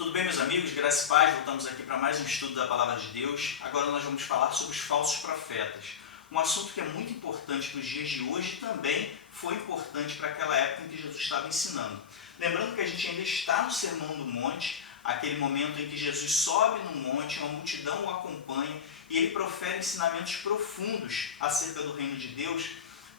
Tudo bem, meus amigos? Graça e paz, voltamos aqui para mais um estudo da Palavra de Deus. Agora nós vamos falar sobre os falsos profetas. Um assunto que é muito importante para os dias de hoje e também foi importante para aquela época em que Jesus estava ensinando. Lembrando que a gente ainda está no Sermão do Monte, aquele momento em que Jesus sobe no monte, uma multidão o acompanha e ele profere ensinamentos profundos acerca do reino de Deus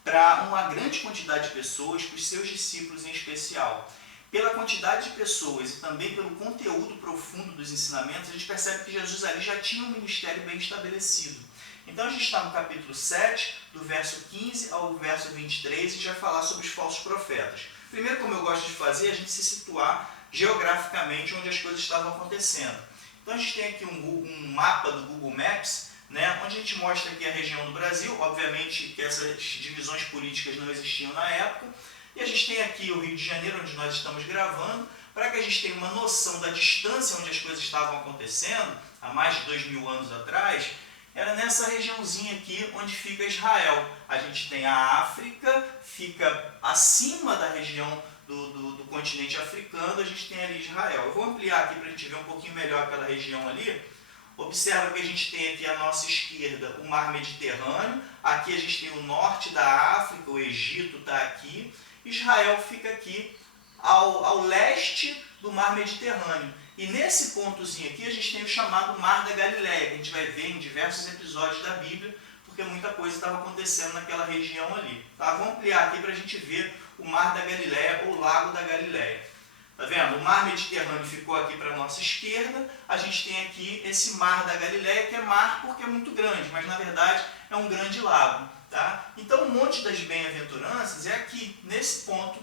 para uma grande quantidade de pessoas, para os seus discípulos em especial. Pela quantidade de pessoas e também pelo conteúdo profundo dos ensinamentos, a gente percebe que Jesus ali já tinha um ministério bem estabelecido. Então a gente está no capítulo 7, do verso 15 ao verso 23, e já falar sobre os falsos profetas. Primeiro, como eu gosto de fazer, a gente se situar geograficamente onde as coisas estavam acontecendo. Então a gente tem aqui um mapa do Google Maps, onde a gente mostra aqui a região do Brasil. Obviamente que essas divisões políticas não existiam na época. E a gente tem aqui o Rio de Janeiro, onde nós estamos gravando, para que a gente tenha uma noção da distância onde as coisas estavam acontecendo, há mais de 2000 anos atrás. Era nessa regiãozinha aqui onde fica Israel. A gente tem a África, fica acima da região do continente africano, a gente tem ali Israel. Eu vou ampliar aqui para a gente ver um pouquinho melhor aquela região ali. Observa que a gente tem aqui à nossa esquerda o Mar Mediterrâneo, aqui a gente tem o norte da África, o Egito está aqui. Israel fica aqui ao leste do Mar Mediterrâneo. E nesse pontozinho aqui a gente tem o chamado Mar da Galileia, que a gente vai ver em diversos episódios da Bíblia, porque muita coisa estava acontecendo naquela região ali. Tá? Vamos ampliar aqui para a gente ver o Mar da Galileia ou Lago da Galileia. Tá vendo? O Mar Mediterrâneo ficou aqui para a nossa esquerda, a gente tem aqui esse Mar da Galileia, que é mar porque é muito grande, mas na verdade é um grande lago. Tá? Então o Monte das Bem-aventuranças é aqui, nesse ponto,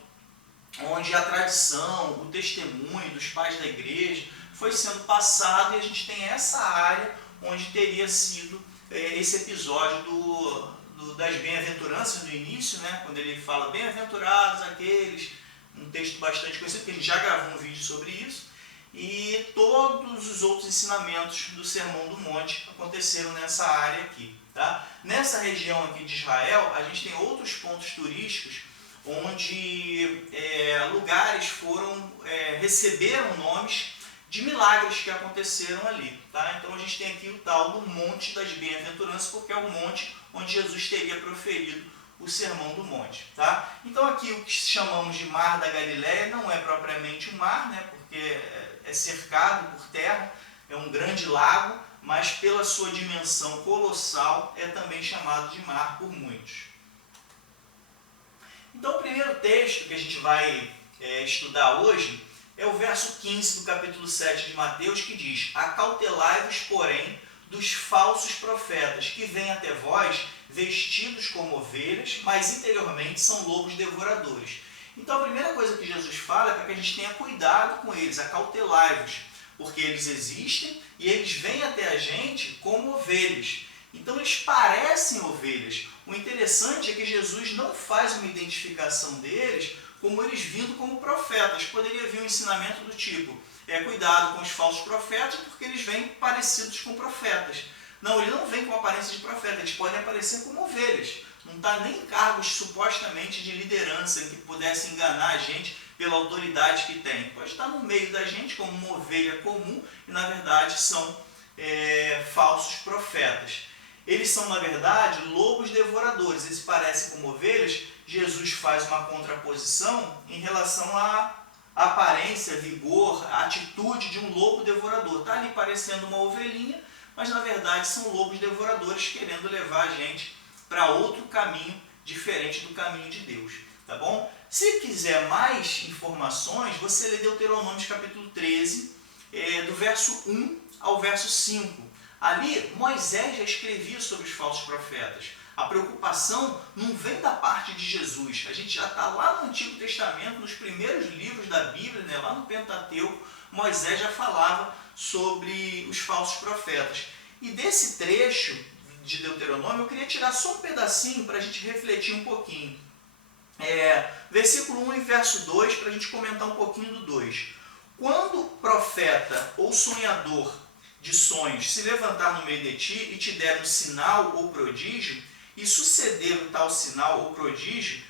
onde a tradição, o testemunho dos pais da igreja foi sendo passado, e a gente tem essa área onde teria sido esse episódio das bem-aventuranças no início, quando ele fala bem-aventurados aqueles, um texto bastante conhecido, que a gente já gravou um vídeo sobre isso, e todos os outros ensinamentos do Sermão do Monte aconteceram nessa área aqui. Tá? Nessa região aqui de Israel, a gente tem outros pontos turísticos onde lugares receberam nomes de milagres que aconteceram ali. Tá? Então a gente tem aqui o tal do Monte das Bem-aventuranças, porque é o monte onde Jesus teria proferido o Sermão do Monte. Tá? Então aqui o que chamamos de Mar da Galileia não é propriamente um mar, porque é cercado por terra, é um grande lago, mas pela sua dimensão colossal é também chamado de mar por muitos. Então o primeiro texto que a gente vai estudar hoje é o verso 15 do capítulo 7 de Mateus, que diz: acautelai-vos, porém, dos falsos profetas, que vêm até vós vestidos como ovelhas, mas interiormente são lobos devoradores. Então a primeira coisa que Jesus fala é para que a gente tenha cuidado com eles, acautelai-vos, porque eles existem e eles vêm até a gente como ovelhas. Então eles parecem ovelhas. O interessante é que Jesus não faz uma identificação deles como eles vindo como profetas. Poderia vir um ensinamento do tipo, cuidado com os falsos profetas, porque eles vêm parecidos com profetas. Não, ele não vem com aparência de profeta, eles podem aparecer como ovelhas. Não está nem em cargos supostamente de liderança em que pudesse enganar a gente pela autoridade que tem. Pode estar no meio da gente como uma ovelha comum e na verdade são falsos profetas. Eles são na verdade lobos devoradores, eles parecem como ovelhas. Jesus faz uma contraposição em relação à aparência, vigor, a atitude de um lobo devorador. Está ali parecendo uma ovelhinha, mas na verdade são lobos devoradores querendo levar a gente para outro caminho diferente do caminho de Deus. Tá bom? Se quiser mais informações, você lê Deuteronômio capítulo 13, do verso 1 ao verso 5. Ali, Moisés já escrevia sobre os falsos profetas. A preocupação não vem da parte de Jesus. A gente já está lá no Antigo Testamento, nos primeiros livros da Bíblia, lá no Pentateuco, Moisés já falava sobre os falsos profetas. E desse trecho de Deuteronômio, eu queria tirar só um pedacinho para a gente refletir um pouquinho. Versículo 1 e verso 2, para a gente comentar um pouquinho do 2. Quando profeta ou sonhador de sonhos se levantar no meio de ti e te der um sinal ou prodígio, e suceder o tal sinal ou prodígio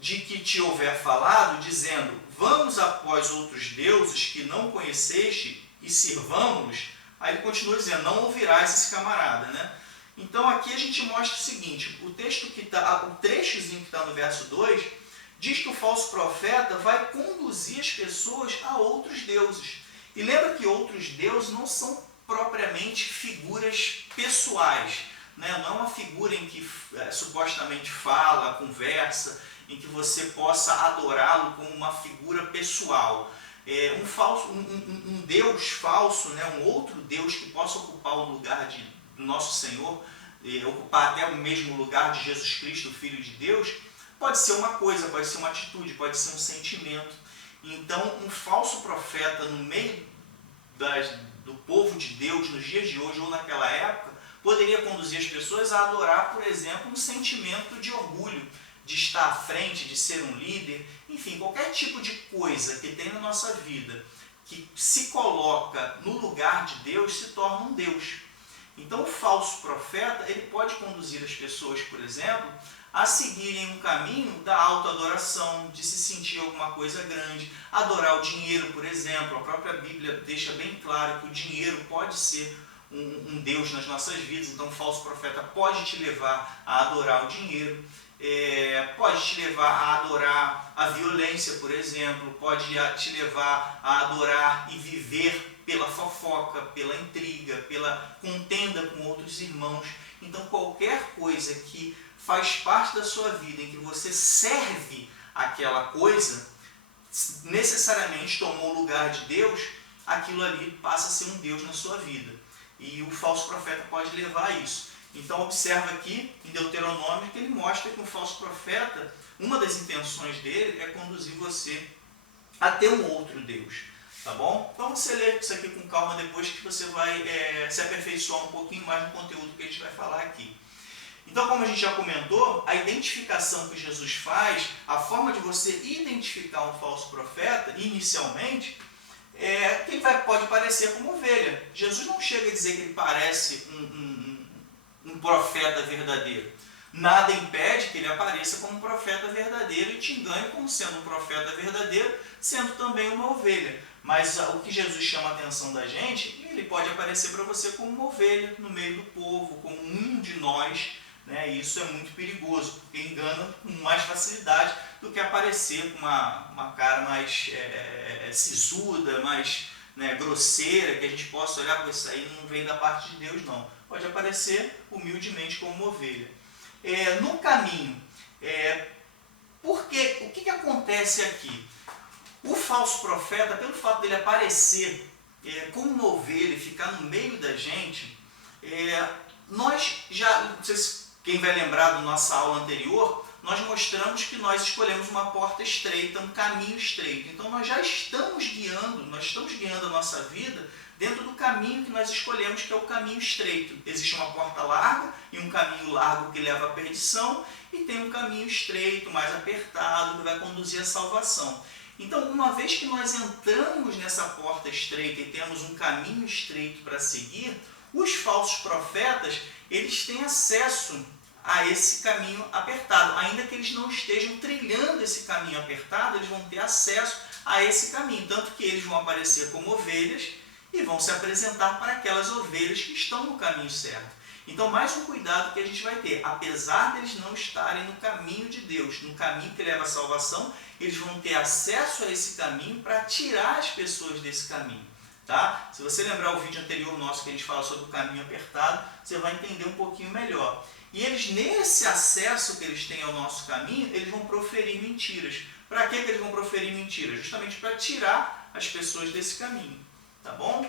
de que te houver falado, dizendo, vamos após outros deuses que não conheceste e sirvamos-los, aí ele continua dizendo, não ouvirás esse camarada, né? Então aqui a gente mostra o seguinte, o trechozinho que está no verso 2, diz que o falso profeta vai conduzir as pessoas a outros deuses. E lembra que outros deuses não são propriamente figuras pessoais, né? Não é uma figura em que supostamente fala, conversa, em que você possa adorá-lo como uma figura pessoal. Um Deus falso, né? Um outro Deus que possa ocupar o lugar do nosso Senhor, ocupar até o mesmo lugar de Jesus Cristo, o Filho de Deus, pode ser uma coisa, pode ser uma atitude, pode ser um sentimento. Então, um falso profeta no meio do povo de Deus, nos dias de hoje ou naquela época, poderia conduzir as pessoas a adorar, por exemplo, um sentimento de orgulho, de estar à frente, de ser um líder, enfim, qualquer tipo de coisa que tem na nossa vida que se coloca no lugar de Deus, se torna um Deus. Então, o falso profeta, ele pode conduzir as pessoas, por exemplo, a seguirem um caminho da autoadoração, de se sentir alguma coisa grande, adorar o dinheiro, por exemplo. A própria Bíblia deixa bem claro que o dinheiro pode ser um Deus nas nossas vidas, então o falso profeta pode te levar a adorar o dinheiro, pode te levar a adorar a violência, por exemplo, pode te levar a adorar e viver pela fofoca, pela intriga, pela contenda com outros irmãos. Então qualquer coisa que faz parte da sua vida, em que você serve aquela coisa, necessariamente tomou o lugar de Deus, aquilo ali passa a ser um Deus na sua vida. E o falso profeta pode levar a isso. Então observa aqui em Deuteronômio que ele mostra que o falso profeta, uma das intenções dele é conduzir você a ter um outro Deus. Tá bom? Então você lê isso aqui com calma depois que você vai se aperfeiçoar um pouquinho mais no conteúdo que a gente vai falar aqui. Então, como a gente já comentou, a identificação que Jesus faz, a forma de você identificar um falso profeta, inicialmente, que ele pode parecer como ovelha. Jesus não chega a dizer que ele parece um profeta verdadeiro. Nada impede que ele apareça como um profeta verdadeiro e te engane como sendo um profeta verdadeiro, sendo também uma ovelha. Mas o que Jesus chama a atenção da gente, ele pode aparecer para você como uma ovelha no meio do povo, como um de nós, né? E isso é muito perigoso, porque engana com mais facilidade do que aparecer com uma cara mais sisuda, mais grosseira, que a gente possa olhar para isso aí, não vem da parte de Deus, não. Pode aparecer humildemente como uma ovelha. No caminho, porque o que acontece aqui? O falso profeta, pelo fato dele aparecer como uma ovelha e ficar no meio da gente, nós já, não sei se quem vai lembrar da nossa aula anterior, nós mostramos que nós escolhemos uma porta estreita, um caminho estreito. Então nós já estamos guiando, a nossa vida dentro do caminho que nós escolhemos, que é o caminho estreito. Existe uma porta larga e um caminho largo que leva à perdição, e tem um caminho estreito, mais apertado, que vai conduzir à salvação. Então, uma vez que nós entramos nessa porta estreita e temos um caminho estreito para seguir, os falsos profetas, eles têm acesso a esse caminho apertado. Ainda que eles não estejam trilhando esse caminho apertado, eles vão ter acesso a esse caminho. Tanto que eles vão aparecer como ovelhas e vão se apresentar para aquelas ovelhas que estão no caminho certo. Então, mais um cuidado que a gente vai ter. Apesar deles não estarem no caminho de Deus, no caminho que leva à salvação, eles vão ter acesso a esse caminho para tirar as pessoas desse caminho. Tá? Se você lembrar o vídeo anterior nosso que a gente fala sobre o caminho apertado, você vai entender um pouquinho melhor. E eles, nesse acesso que eles têm ao nosso caminho, eles vão proferir mentiras. Para que eles vão proferir mentiras? Justamente para tirar as pessoas desse caminho. Tá bom?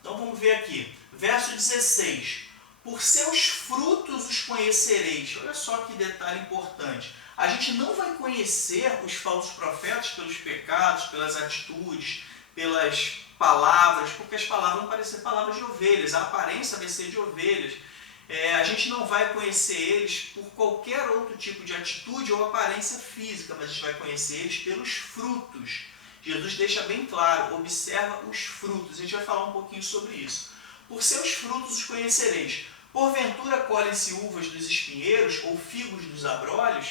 Então vamos ver aqui. Verso 16. Por seus frutos os conhecereis. Olha só que detalhe importante. A gente não vai conhecer os falsos profetas pelos pecados, pelas atitudes, pelas palavras, porque as palavras vão parecer palavras de ovelhas, a aparência vai ser de ovelhas. A gente não vai conhecer eles por qualquer outro tipo de atitude ou aparência física, mas a gente vai conhecer eles pelos frutos. Jesus deixa bem claro, observa os frutos. A gente vai falar um pouquinho sobre isso. Por seus frutos os conhecereis. Porventura colhem-se uvas dos espinheiros ou figos dos abrolhos?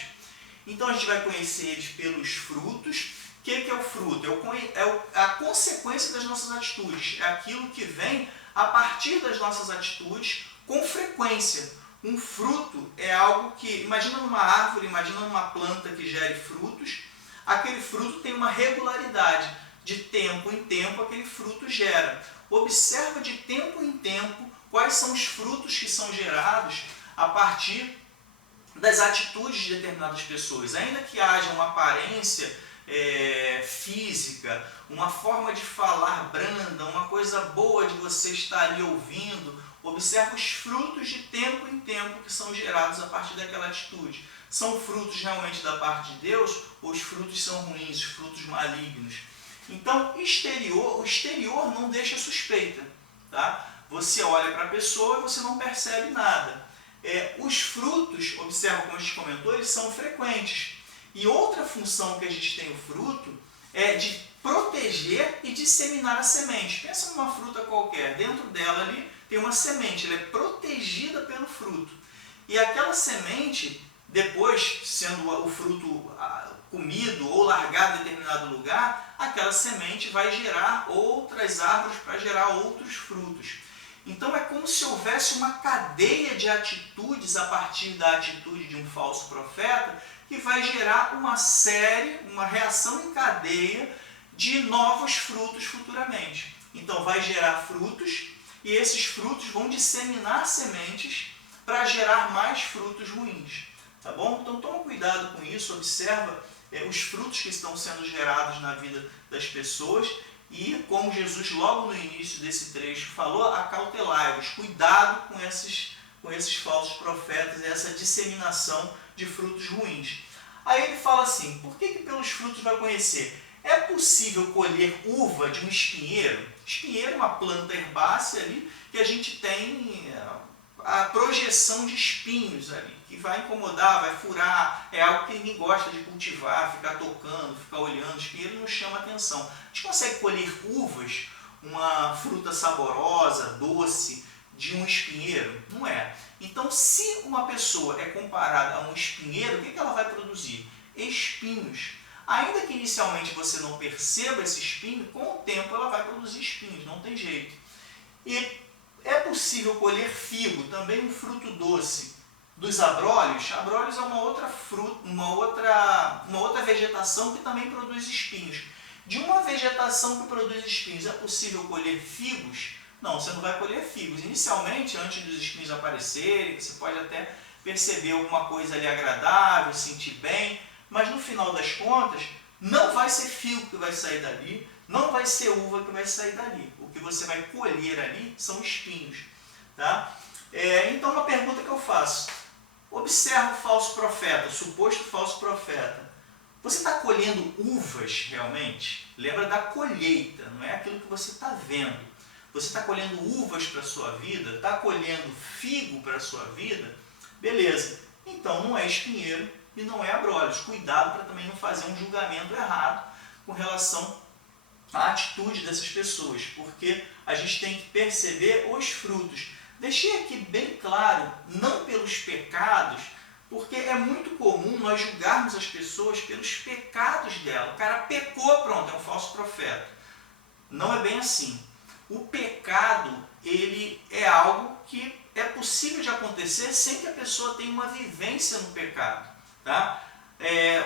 Então a gente vai conhecer eles pelos frutos O que é o fruto? É a consequência das nossas atitudes. É aquilo que vem a partir das nossas atitudes com frequência. Um fruto é algo que, imagina numa árvore, imagina numa planta que gere frutos, aquele fruto tem uma regularidade. De tempo em tempo aquele fruto gera. Observa de tempo em tempo quais são os frutos que são gerados a partir das atitudes de determinadas pessoas. Ainda que haja uma aparência física, uma forma de falar branda, uma coisa boa de você estar ali ouvindo, observa os frutos de tempo em tempo que são gerados a partir daquela atitude. São frutos realmente da parte de Deus ou os frutos são ruins, os frutos malignos? Então, o exterior não deixa suspeita. Tá? Você olha para a pessoa e você não percebe nada. Os frutos, observa como a gente comentou, eles são frequentes. E outra função que a gente tem o fruto é de proteger e disseminar a semente. Pensa numa fruta qualquer, dentro dela ali tem uma semente, ela é protegida pelo fruto. E aquela semente, depois, sendo o fruto comido ou largado em determinado lugar, aquela semente vai gerar outras árvores para gerar outros frutos. Então é como se houvesse uma cadeia de atitudes a partir da atitude de um falso profeta que vai gerar uma reação em cadeia de novos frutos futuramente. Então vai gerar frutos e esses frutos vão disseminar sementes para gerar mais frutos ruins. Tá bom? Então toma cuidado com isso, observa os frutos que estão sendo gerados na vida das pessoas e, como Jesus logo no início desse trecho falou, acautelai-vos, cuidado com esses falsos profetas e essa disseminação de frutos ruins. Aí ele fala assim, por que pelos frutos vai conhecer? É possível colher uva de um espinheiro? Espinheiro é uma planta herbácea ali que a gente tem a projeção de espinhos ali, que vai incomodar, vai furar, é algo que ninguém gosta de cultivar, ficar tocando, ficar olhando, espinheiro não chama atenção. A gente consegue colher uvas, uma fruta saborosa, doce, de um espinheiro? Não é. Então, se uma pessoa é comparada a um espinheiro, o que ela vai produzir? Espinhos. Ainda que inicialmente você não perceba esse espinho, com o tempo ela vai produzir espinhos, não tem jeito. E é possível colher figo, também um fruto doce, dos abrolhos. Abrolhos é uma outra vegetação que também produz espinhos. De uma vegetação que produz espinhos, é possível colher figos? Não, você não vai colher figos. Inicialmente, antes dos espinhos aparecerem, você pode até perceber alguma coisa ali agradável, sentir bem, mas no final das contas, não vai ser figo que vai sair dali, não vai ser uva que vai sair dali. O que você vai colher ali são espinhos. Tá? Então, uma pergunta que eu faço. Observa o falso profeta, o suposto falso profeta. Você está colhendo uvas realmente? Lembra da colheita, não é aquilo que você está vendo. Você está colhendo uvas para a sua vida? Está colhendo figo para a sua vida? Beleza. Então não é espinheiro e não é abrolhos. Cuidado para também não fazer um julgamento errado com relação à atitude dessas pessoas, porque a gente tem que perceber os frutos. Deixei aqui bem claro, não pelos pecados, porque é muito comum nós julgarmos as pessoas pelos pecados dela. O cara pecou, pronto, é um falso profeta. Não é bem assim. O pecado, ele é algo que é possível de acontecer sem que a pessoa tenha uma vivência no pecado. Tá?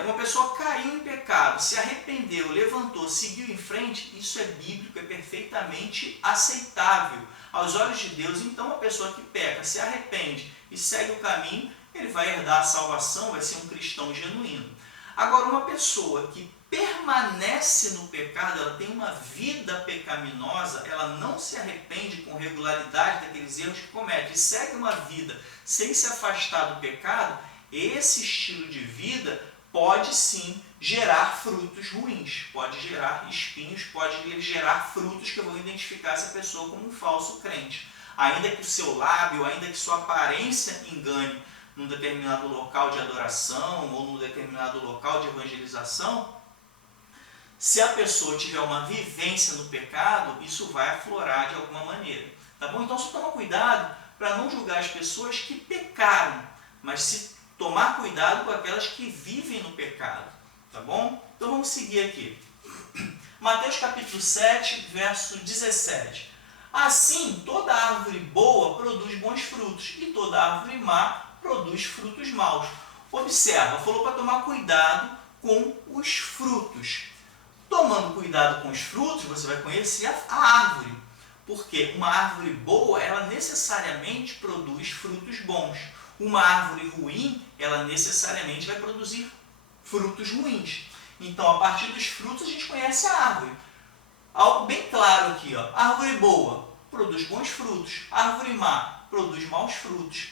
Uma pessoa caiu em pecado, se arrependeu, levantou, seguiu em frente, isso é bíblico, é perfeitamente aceitável aos olhos de Deus. Então, a pessoa que peca, se arrepende e segue o caminho, ele vai herdar a salvação, vai ser um cristão genuíno. Agora, uma pessoa que permanece no pecado, ela tem uma vida pecaminosa, ela não se arrepende com regularidade daqueles erros que comete e segue uma vida sem se afastar do pecado, esse estilo de vida pode sim gerar frutos ruins, pode gerar espinhos, pode gerar frutos que vão identificar essa pessoa como um falso crente. Ainda que o seu lábio, ainda que sua aparência engane num determinado local de adoração ou num determinado local de evangelização, se a pessoa tiver uma vivência no pecado, isso vai aflorar de alguma maneira. Tá bom? Então, só toma cuidado para não julgar as pessoas que pecaram, mas tomar cuidado com aquelas que vivem no pecado. Tá bom? Então, vamos seguir aqui. Mateus capítulo 7, verso 17. Assim, toda árvore boa produz bons frutos, e toda árvore má produz frutos maus. Observa, falou para tomar cuidado com os frutos. Tomando cuidado com os frutos, você vai conhecer a árvore. Porque uma árvore boa, ela necessariamente produz frutos bons. Uma árvore ruim, ela necessariamente vai produzir frutos ruins. Então, a partir dos frutos, a gente conhece a árvore. Algo bem claro aqui, ó. Árvore boa produz bons frutos. Árvore má produz maus frutos.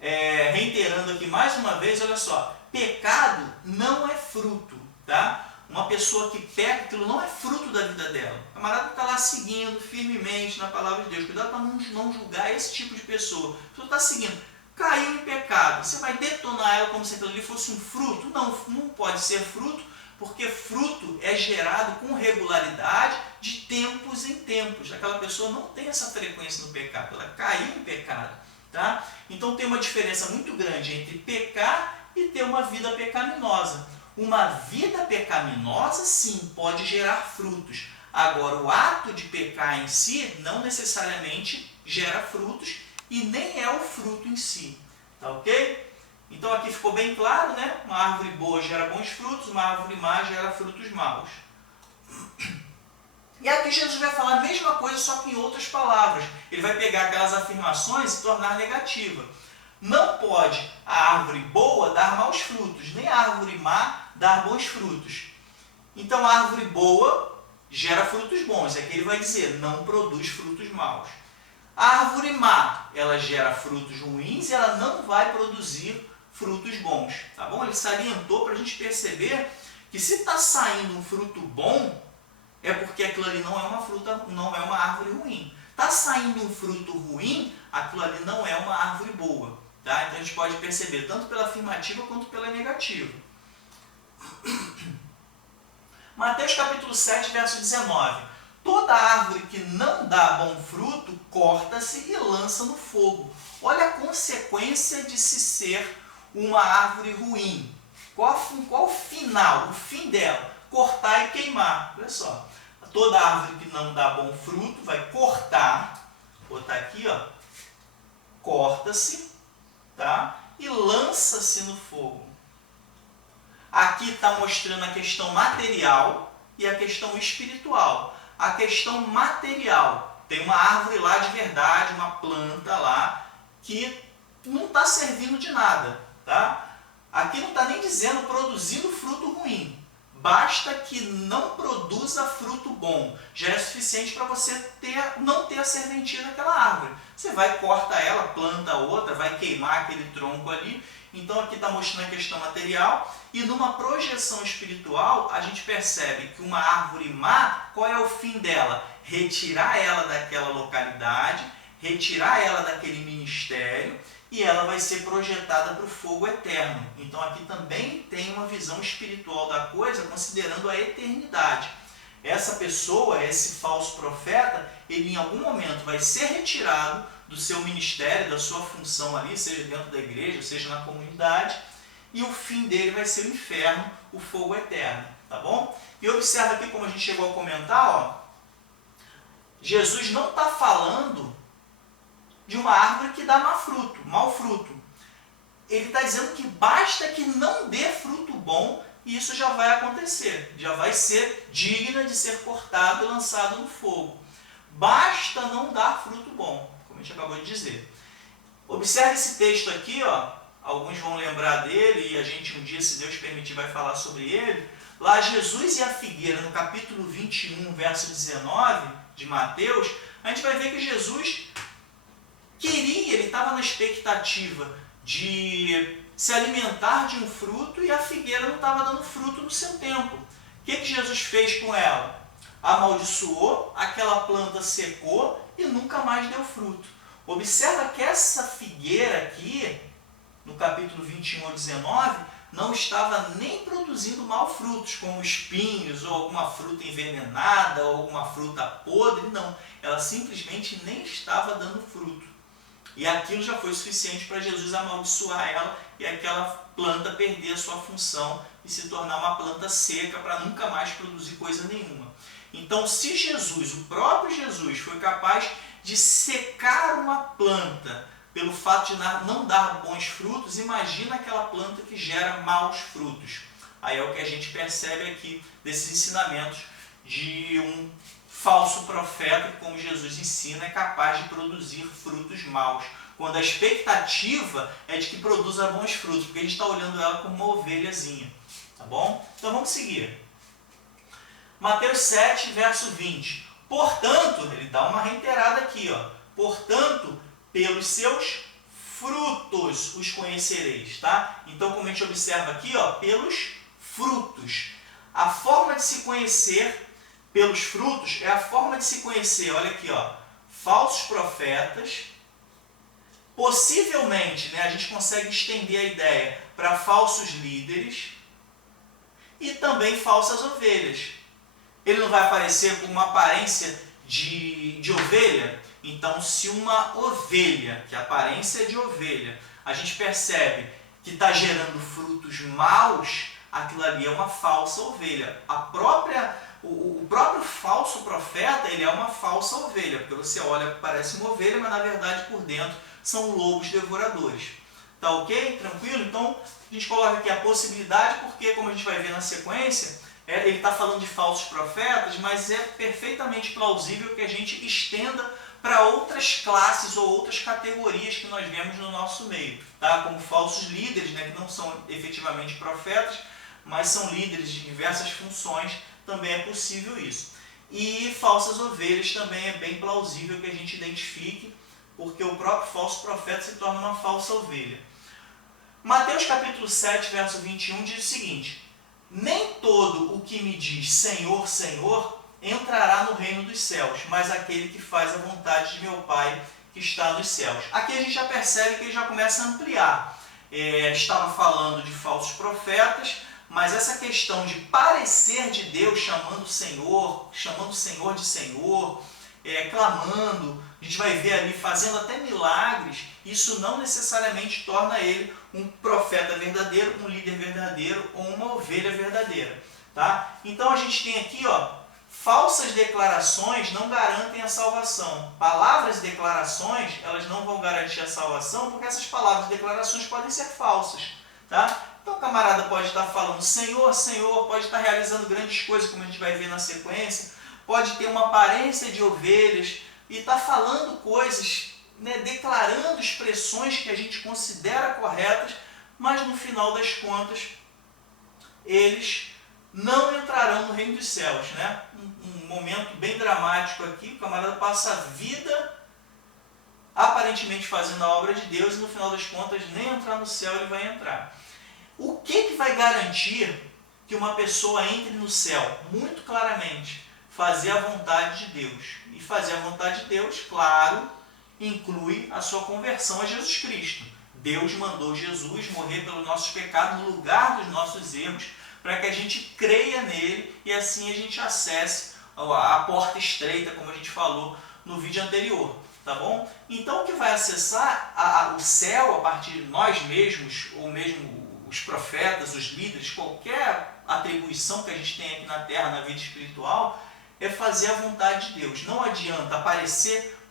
Reiterando aqui mais uma vez, olha só. Pecado não é fruto, tá? Uma pessoa que peca, aquilo não é fruto da vida dela. O camarada está lá seguindo firmemente na palavra de Deus. Cuidado para não julgar esse tipo de pessoa. A pessoa está seguindo, caiu em pecado. Você vai detonar ela como se aquilo ali fosse um fruto? Não, não pode ser fruto, porque fruto é gerado com regularidade de tempos em tempos. Aquela pessoa não tem essa frequência no pecado, ela caiu em pecado. Tá? Então tem uma diferença muito grande entre pecar e ter uma vida pecaminosa. Uma vida pecaminosa, sim, pode gerar frutos. Agora, o ato de pecar em si não necessariamente gera frutos e nem é o fruto em si. Tá ok? Então, aqui ficou bem claro, né? Uma árvore boa gera bons frutos, uma árvore má gera frutos maus. E aqui Jesus vai falar a mesma coisa, só que em outras palavras. Ele vai pegar aquelas afirmações e tornar negativa. Não pode a árvore boa dar maus frutos, nem a árvore má dar bons frutos. Então a árvore boa gera frutos bons, é que ele vai dizer, não produz frutos maus. A árvore má, ela gera frutos ruins e ela não vai produzir frutos bons. Tá bom? Ele salientou para a gente perceber que se está saindo um fruto bom, é porque aquilo ali não é uma fruta, não é uma árvore ruim. Está saindo um fruto ruim, aquilo ali não é uma árvore boa. Tá? Então a gente pode perceber tanto pela afirmativa quanto pela negativa. Mateus capítulo 7, verso 19. Toda árvore que não dá bom fruto, corta-se e lança no fogo. Olha a consequência de se ser uma árvore ruim. Qual o final, o fim dela? Cortar e queimar. Olha só. Toda árvore que não dá bom fruto vai cortar, vou botar aqui, ó, corta-se, tá? E lança-se no fogo. Aqui está mostrando a questão material e a questão espiritual. A questão material, tem uma árvore lá de verdade, uma planta lá, que não está servindo de nada. Tá? Aqui não está nem dizendo produzindo fruto ruim. Basta que não produza fruto bom. Já é suficiente para você não ter a serventia daquela árvore. Você vai, corta ela, planta outra, vai queimar aquele tronco ali. Então aqui está mostrando a questão material. E numa projeção espiritual, a gente percebe que uma árvore má, qual é o fim dela? Retirar ela daquela localidade, retirar ela daquele ministério, e ela vai ser projetada para o fogo eterno. Então aqui também tem uma visão espiritual da coisa, considerando a eternidade. Essa pessoa, esse falso profeta, ele em algum momento vai ser retirado do seu ministério, da sua função ali, seja dentro da igreja, seja na comunidade, e o fim dele vai ser o inferno, o fogo eterno. Tá bom? E observa aqui como a gente chegou a comentar, ó, Jesus não está falando de uma árvore que dá mau fruto. Ele está dizendo que basta que não dê fruto bom e isso já vai acontecer. Já vai ser digna de ser cortado e lançado no fogo. Basta não dar fruto bom, como a gente acabou de dizer. Observe esse texto aqui, ó. Alguns vão lembrar dele e a gente um dia, se Deus permitir, vai falar sobre ele. Lá Jesus e a figueira, no capítulo 21, verso 19 de Mateus, a gente vai ver que Jesus ele estava na expectativa de se alimentar de um fruto e a figueira não estava dando fruto no seu tempo. O que Jesus fez com ela? Amaldiçoou, aquela planta secou e nunca mais deu fruto. Observa que essa figueira aqui, no capítulo 21 ao 19, não estava nem produzindo maus frutos, como espinhos, ou alguma fruta envenenada, ou alguma fruta podre, não. Ela simplesmente nem estava dando fruto. E aquilo já foi suficiente para Jesus amaldiçoar ela e aquela planta perder a sua função e se tornar uma planta seca para nunca mais produzir coisa nenhuma. Então, se Jesus, o próprio Jesus, foi capaz de secar uma planta pelo fato de não dar bons frutos, imagina aquela planta que gera maus frutos. Aí é o que a gente percebe aqui desses ensinamentos de um falso profeta que, como Jesus ensina, é capaz de produzir frutos maus, quando a expectativa é de que produza bons frutos, porque a gente está olhando ela como uma ovelhazinha. Tá bom? Então vamos seguir. Mateus 7, verso 20. Portanto, ele dá uma reiterada aqui, ó. Portanto, pelos seus frutos os conhecereis, tá? Então, como a gente observa aqui, ó, pelos frutos. A forma de se conhecer pelos frutos é a forma de se conhecer, olha aqui, ó, falsos profetas. Possivelmente, né, a gente consegue estender a ideia para falsos líderes e também falsas ovelhas. Ele não vai aparecer com uma aparência de ovelha. Então, se uma ovelha, que a aparência é de ovelha, a gente percebe que está gerando frutos maus, aquilo ali é uma falsa ovelha. O próprio falso profeta, ele é uma falsa ovelha, porque você olha, parece uma ovelha, mas na verdade por dentro são lobos devoradores. Tá ok? Tranquilo? Então, a gente coloca aqui a possibilidade, porque, como a gente vai ver na sequência, ele está falando de falsos profetas, mas é perfeitamente plausível que a gente estenda para outras classes ou outras categorias que nós vemos no nosso meio, tá? Como falsos líderes, né, que não são efetivamente profetas, mas são líderes de diversas funções, também é possível isso. E falsas ovelhas também é bem plausível que a gente identifique, porque o próprio falso profeta se torna uma falsa ovelha. Mateus capítulo 7, verso 21 diz o seguinte: nem todo o que me diz Senhor, Senhor, entrará no reino dos céus, mas aquele que faz a vontade de meu Pai que está nos céus. Aqui a gente já percebe que ele já começa a ampliar. Estava falando de falsos profetas, mas essa questão de parecer de Deus, chamando o Senhor de Senhor, clamando, a gente vai ver ali fazendo até milagres, isso não necessariamente torna ele um profeta verdadeiro, um líder verdadeiro ou uma ovelha verdadeira. Tá? Então a gente tem aqui, ó, falsas declarações não garantem a salvação. Palavras e declarações, elas não vão garantir a salvação, porque essas palavras e declarações podem ser falsas. Tá? Então o camarada pode estar falando Senhor, Senhor, pode estar realizando grandes coisas, como a gente vai ver na sequência, pode ter uma aparência de ovelhas e estar falando coisas, né, declarando expressões que a gente considera corretas, mas no final das contas, eles não entrarão no reino dos céus. Né? Um momento bem dramático aqui, o camarada passa a vida aparentemente fazendo a obra de Deus e no final das contas nem entrar no céu ele vai entrar. O que vai garantir que uma pessoa entre no céu? Muito claramente, fazer a vontade de Deus. E fazer a vontade de Deus, claro, inclui a sua conversão a Jesus Cristo. Deus mandou Jesus morrer pelos nossos pecados no lugar dos nossos erros, para que a gente creia nele e assim a gente acesse a porta estreita, como a gente falou no vídeo anterior. Tá bom? Então, o que vai acessar o céu a partir de nós mesmos, ou mesmo os profetas, os líderes, qualquer atribuição que a gente tem aqui na Terra, na vida espiritual, é fazer a vontade de Deus. Não adianta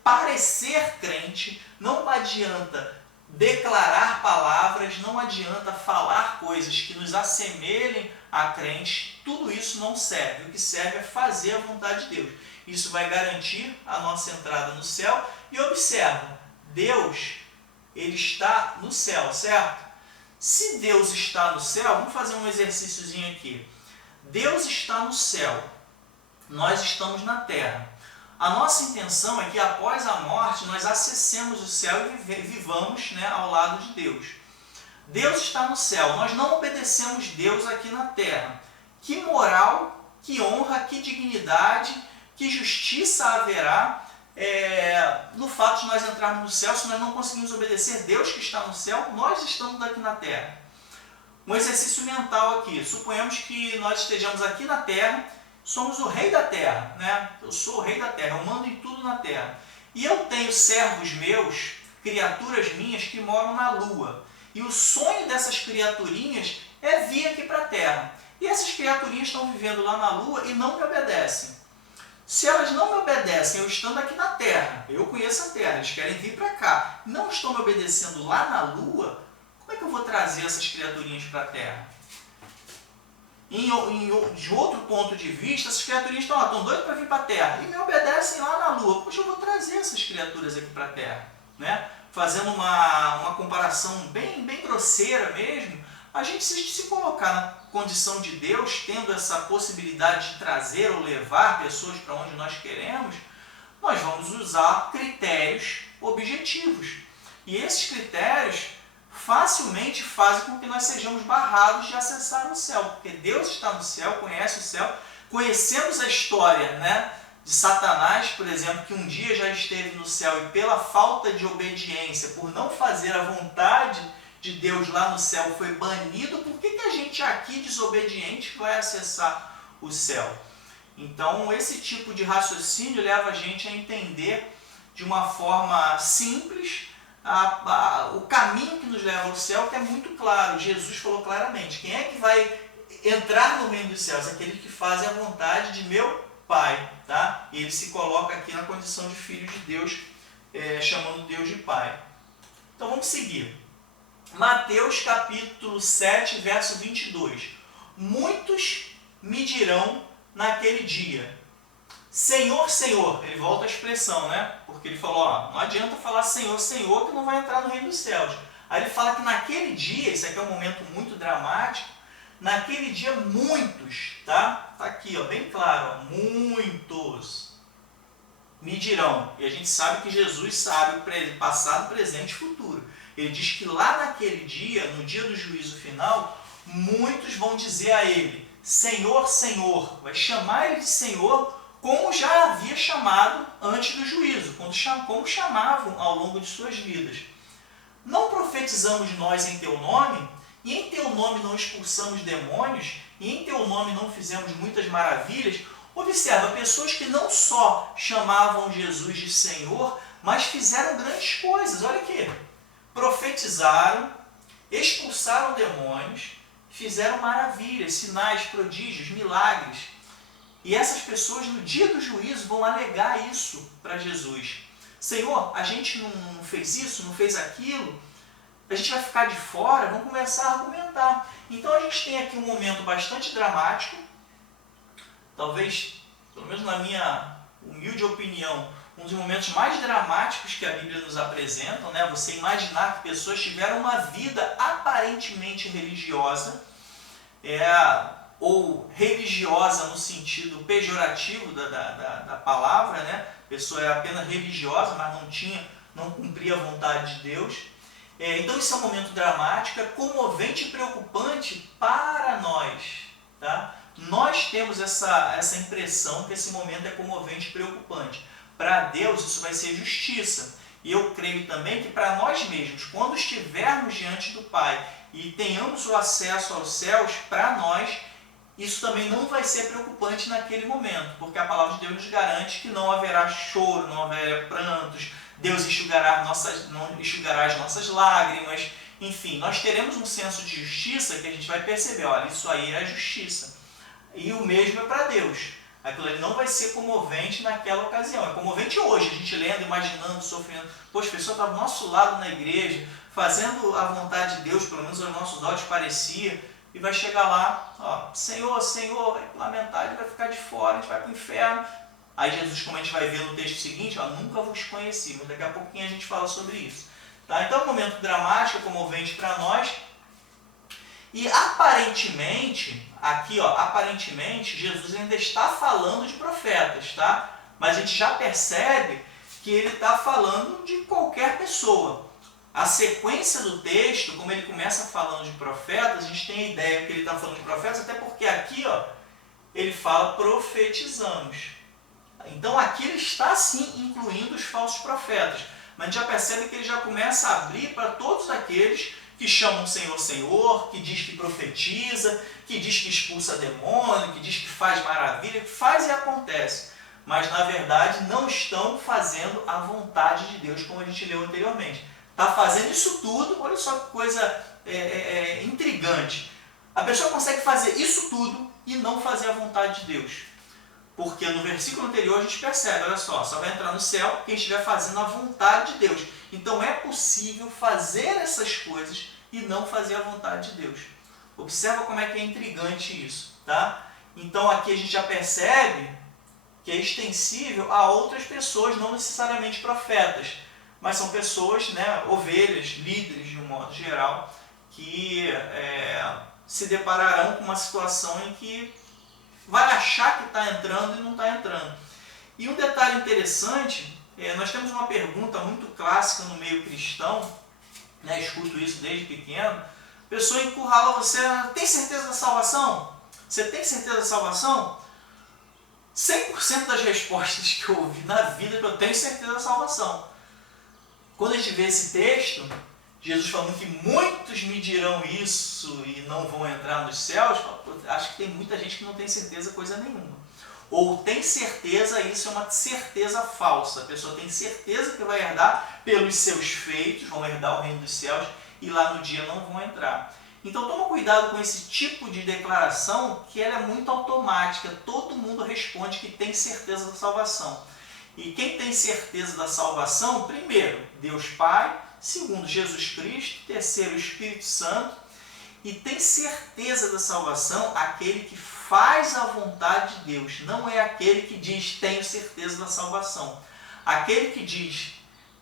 parecer crente, não adianta declarar palavras, não adianta falar coisas que nos assemelhem a crentes, tudo isso não serve. O que serve é fazer a vontade de Deus. Isso vai garantir a nossa entrada no céu. E observa, Deus, ele está no céu, certo? Se Deus está no céu, vamos fazer um exercíciozinho aqui. Deus está no céu, nós estamos na terra. A nossa intenção é que após a morte nós acessemos o céu e vivamos, né, ao lado de Deus. Deus está no céu, nós não obedecemos Deus aqui na terra. Que moral, que honra, que dignidade, que justiça haverá no fato de nós entrarmos no céu se nós não conseguimos obedecer Deus que está no céu, nós estamos aqui na terra. Um exercício mental aqui, suponhamos que nós estejamos aqui na terra, somos o rei da terra, né? Eu sou o rei da terra, eu mando em tudo na terra. E eu tenho servos meus, criaturas minhas que moram na lua. E o sonho dessas criaturinhas vir aqui para a Terra. E essas criaturinhas estão vivendo lá na Lua e não me obedecem. Se elas não me obedecem, eu estando aqui na Terra, eu conheço a Terra, eles querem vir para cá, não estão me obedecendo lá na Lua, como é que eu vou trazer essas criaturinhas para a Terra? De outro ponto de vista, essas criaturinhas estão doidas para vir para a Terra e me obedecem lá na Lua. Poxa, eu vou trazer essas criaturas aqui para a Terra. Né? Fazendo uma comparação bem grosseira mesmo, a gente se colocar na condição de Deus, tendo essa possibilidade de trazer ou levar pessoas para onde nós queremos, nós vamos usar critérios objetivos. E esses critérios facilmente fazem com que nós sejamos barrados de acessar o céu, porque Deus está no céu, conhece o céu, conhecemos a história, né, de Satanás, por exemplo, que um dia já esteve no céu e pela falta de obediência, por não fazer a vontade de Deus lá no céu, foi banido. Por que a gente aqui, desobediente, vai acessar o céu? Então, esse tipo de raciocínio leva a gente a entender de uma forma simples o caminho que nos leva ao céu, que é muito claro. Jesus falou claramente, quem é que vai entrar no reino dos céus? Aqueles que fazem a vontade de meu Pai. Tá? E ele se coloca aqui na condição de filho de Deus, chamando Deus de Pai. Então vamos seguir. Mateus capítulo 7, verso 22. Muitos me dirão naquele dia, Senhor, Senhor. Ele volta à expressão, né? Porque ele falou, não adianta falar Senhor, Senhor, que não vai entrar no reino dos céus. Aí ele fala que naquele dia, isso aqui é um momento muito dramático, naquele dia muitos, tá? Tá aqui, bem claro, muitos me dirão. E a gente sabe que Jesus sabe o passado, presente e futuro. Ele diz que lá naquele dia, no dia do juízo final, muitos vão dizer a ele, Senhor, Senhor. Vai chamar ele de Senhor, como já havia chamado antes do juízo, como chamavam ao longo de suas vidas. Não profetizamos nós em teu nome? E em teu nome não expulsamos demônios? E em teu nome não fizemos muitas maravilhas? Observa, pessoas que não só chamavam Jesus de Senhor, mas fizeram grandes coisas. Olha aqui. Profetizaram, expulsaram demônios, fizeram maravilhas, sinais, prodígios, milagres. E essas pessoas no dia do juízo vão alegar isso para Jesus. Senhor, a gente não fez isso, não fez aquilo, a gente vai ficar de fora, vamos começar a argumentar. Então a gente tem aqui um momento bastante dramático, talvez, pelo menos na minha humilde opinião, um dos momentos mais dramáticos que a Bíblia nos apresenta, né? Você imaginar que pessoas tiveram uma vida aparentemente religiosa, ou religiosa no sentido pejorativo da palavra, né? A pessoa era apenas religiosa, mas não cumpria a vontade de Deus. Então isso é um momento dramático, comovente e preocupante para nós. Tá? Nós temos essa impressão que esse momento é comovente e preocupante. Para Deus isso vai ser justiça. E eu creio também que para nós mesmos, quando estivermos diante do Pai e tenhamos o acesso aos céus, para nós, isso também não vai ser preocupante naquele momento, porque a palavra de Deus nos garante que não haverá choro, não haverá prantos, Deus enxugará as nossas lágrimas, enfim, nós teremos um senso de justiça que a gente vai perceber, olha, isso aí é justiça. E o mesmo é para Deus. Aquilo ali não vai ser comovente naquela ocasião. É comovente hoje, a gente lendo, imaginando, sofrendo. Poxa, a pessoa está do nosso lado na igreja, fazendo a vontade de Deus, pelo menos aos nossos olhos parecia, e vai chegar lá, Senhor, Senhor, vai lamentar, ele vai ficar de fora, a gente vai para o inferno. Aí Jesus, como a gente vai ver no texto seguinte, nunca vos conheci, mas daqui a pouquinho a gente fala sobre isso. Tá? Então é um momento dramático, comovente para nós. E aparentemente, aqui aparentemente, Jesus ainda está falando de profetas, tá? Mas a gente já percebe que ele está falando de qualquer pessoa. A sequência do texto, como ele começa falando de profetas, a gente tem a ideia que ele está falando de profetas, até porque aqui ele fala profetizamos. Então aqui ele está sim incluindo os falsos profetas. Mas a gente já percebe que ele já começa a abrir para todos aqueles que chamam Senhor, Senhor, que diz que profetiza, que diz que expulsa demônio, que diz que faz maravilha, que faz e acontece. Mas na verdade não estão fazendo a vontade de Deus, como a gente leu anteriormente. Está fazendo isso tudo, olha só que coisa intrigante. A pessoa consegue fazer isso tudo e não fazer a vontade de Deus. Porque no versículo anterior a gente percebe, olha só vai entrar no céu quem estiver fazendo a vontade de Deus. Então é possível fazer essas coisas e não fazer a vontade de Deus. Observa como é que é intrigante isso, tá? Então aqui a gente já percebe que é extensível a outras pessoas, não necessariamente profetas, mas são pessoas, ovelhas, líderes de um modo geral, que se depararão com uma situação em que vai achar que está entrando e não está entrando. E um detalhe interessante, nós temos uma pergunta muito clássica no meio cristão, escuto isso desde pequeno, a pessoa encurrala você, tem certeza da salvação? Você tem certeza da salvação? 100% das respostas que eu ouvi na vida, eu tenho certeza da salvação. Quando a gente vê esse texto, Jesus falando que muitos me dirão isso e não vão entrar nos céus, acho que tem muita gente que não tem certeza coisa nenhuma. Ou tem certeza, isso é uma certeza falsa. A pessoa tem certeza que vai herdar pelos seus feitos, vão herdar o reino dos céus e lá no dia não vão entrar. Então toma cuidado com esse tipo de declaração que ela é muito automática. Todo mundo responde que tem certeza da salvação. E quem tem certeza da salvação, primeiro, Deus Pai, segundo, Jesus Cristo, terceiro, o Espírito Santo, e tem certeza da salvação aquele que faz a vontade de Deus, não é aquele que diz tenho certeza da salvação. Aquele que diz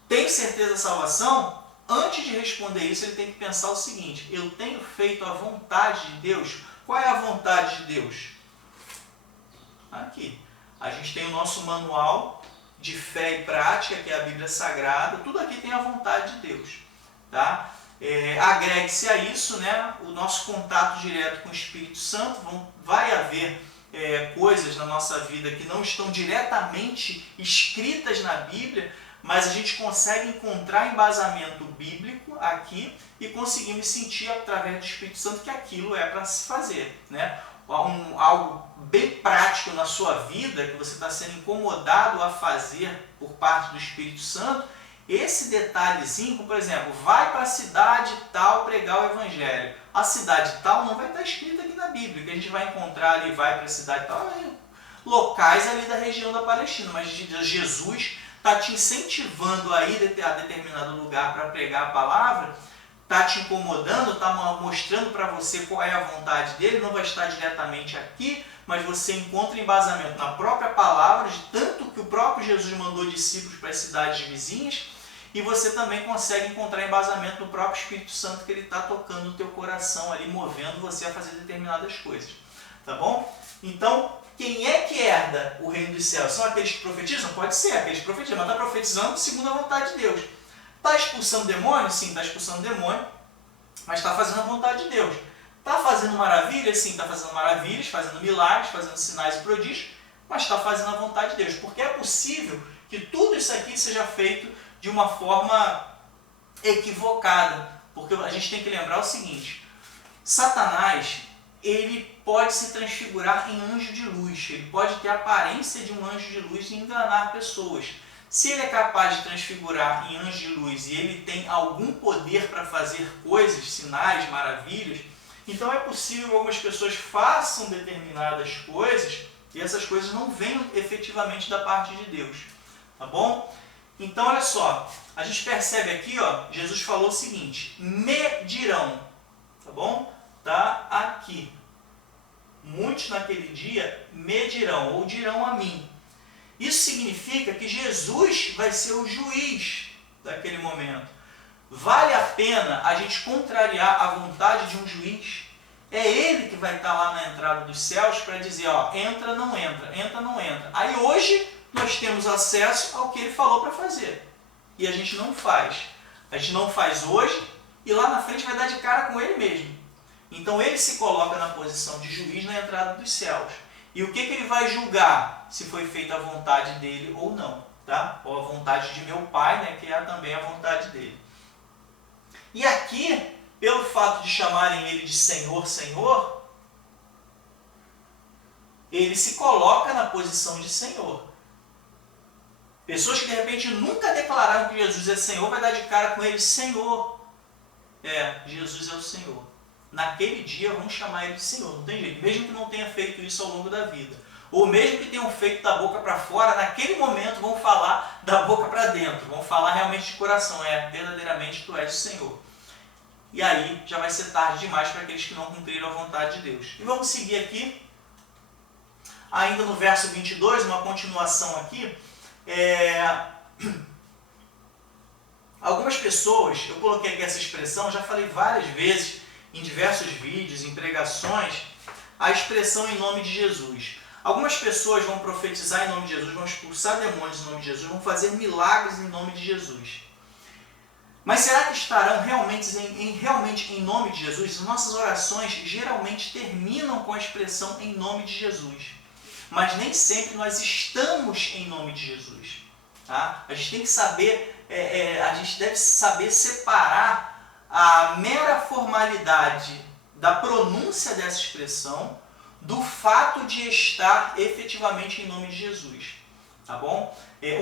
tenho certeza da salvação, antes de responder isso, ele tem que pensar o seguinte: eu tenho feito a vontade de Deus? Qual é a vontade de Deus? Aqui. A gente tem o nosso manual de fé e prática, que é a Bíblia Sagrada. Tudo aqui tem a vontade de Deus. Tá? Agregue-se a isso, o nosso contato direto com o Espírito Santo. Vai haver coisas na nossa vida que não estão diretamente escritas na Bíblia, mas a gente consegue encontrar embasamento bíblico aqui e conseguimos sentir através do Espírito Santo que aquilo é para se fazer. Algo bem prático na sua vida, que você está sendo incomodado a fazer por parte do Espírito Santo, esse detalhezinho, como por exemplo, vai para a cidade tal pregar o Evangelho. A cidade tal não vai estar escrita aqui na Bíblia, que a gente vai encontrar ali, vai para a cidade tal, locais ali da região da Palestina, mas Jesus está te incentivando a ir a determinado lugar para pregar a palavra, está te incomodando, está mostrando para você qual é a vontade dele, não vai estar diretamente aqui, mas você encontra embasamento na própria palavra, de tanto que o próprio Jesus mandou discípulos para as cidades vizinhas, e você também consegue encontrar embasamento no próprio Espírito Santo, que ele está tocando no teu coração ali, movendo você a fazer determinadas coisas. Tá bom? Então, quem é que herda o reino dos céus? São aqueles que profetizam? Pode ser, aqueles que profetizam, mas está profetizando segundo a vontade de Deus. Está expulsando demônio? Sim, está expulsando demônio, mas está fazendo a vontade de Deus. Está fazendo maravilhas? Sim, está fazendo maravilhas, fazendo milagres, fazendo sinais e prodígios, mas está fazendo a vontade de Deus. Porque é possível que tudo isso aqui seja feito de uma forma equivocada. Porque a gente tem que lembrar o seguinte: Satanás, ele pode se transfigurar em anjo de luz, ele pode ter a aparência de um anjo de luz e enganar pessoas. Se ele é capaz de transfigurar em anjo de luz e ele tem algum poder para fazer coisas, sinais, maravilhas, então é possível que algumas pessoas façam determinadas coisas e essas coisas não venham efetivamente da parte de Deus. Tá bom? Então olha só, a gente percebe aqui, Jesus falou o seguinte: me dirão, tá bom? Tá aqui. Muitos naquele dia me dirão, ou dirão a mim. Isso significa que Jesus vai ser o juiz daquele momento. Vale a pena a gente contrariar a vontade de um juiz? É ele que vai estar lá na entrada dos céus para dizer, entra, não entra, entra, não entra. Aí hoje nós temos acesso ao que ele falou para fazer. E a gente não faz. A gente não faz hoje e lá na frente vai dar de cara com ele mesmo. Então ele se coloca na posição de juiz na entrada dos céus. E o que ele vai julgar? Se foi feita a vontade dele ou não. Tá? Ou a vontade de meu pai, que é também a vontade dele. E aqui, pelo fato de chamarem ele de Senhor, Senhor, ele se coloca na posição de Senhor. Pessoas que de repente nunca declararam que Jesus é Senhor, vai dar de cara com ele, Senhor. Jesus é o Senhor. naquele dia vão chamar ele de Senhor, não tem jeito, mesmo que não tenha feito isso ao longo da vida. Ou mesmo que tenham feito da boca para fora, naquele momento vão falar da boca para dentro, vão falar realmente de coração, verdadeiramente tu és o Senhor. E aí já vai ser tarde demais para aqueles que não cumpriram a vontade de Deus. E vamos seguir aqui, ainda no verso 22, uma continuação aqui. Algumas pessoas, eu coloquei aqui essa expressão, já falei várias vezes em diversos vídeos, em pregações, a expressão em nome de Jesus. Algumas pessoas vão profetizar em nome de Jesus, vão expulsar demônios em nome de Jesus, vão fazer milagres em nome de Jesus. Mas será que estarão realmente em nome de Jesus? As nossas orações geralmente terminam com a expressão em nome de Jesus. Mas nem sempre nós estamos em nome de Jesus. Tá? A gente tem que saber, a gente deve saber separar a mera formalidade da pronúncia dessa expressão do fato de estar efetivamente em nome de Jesus. Tá bom?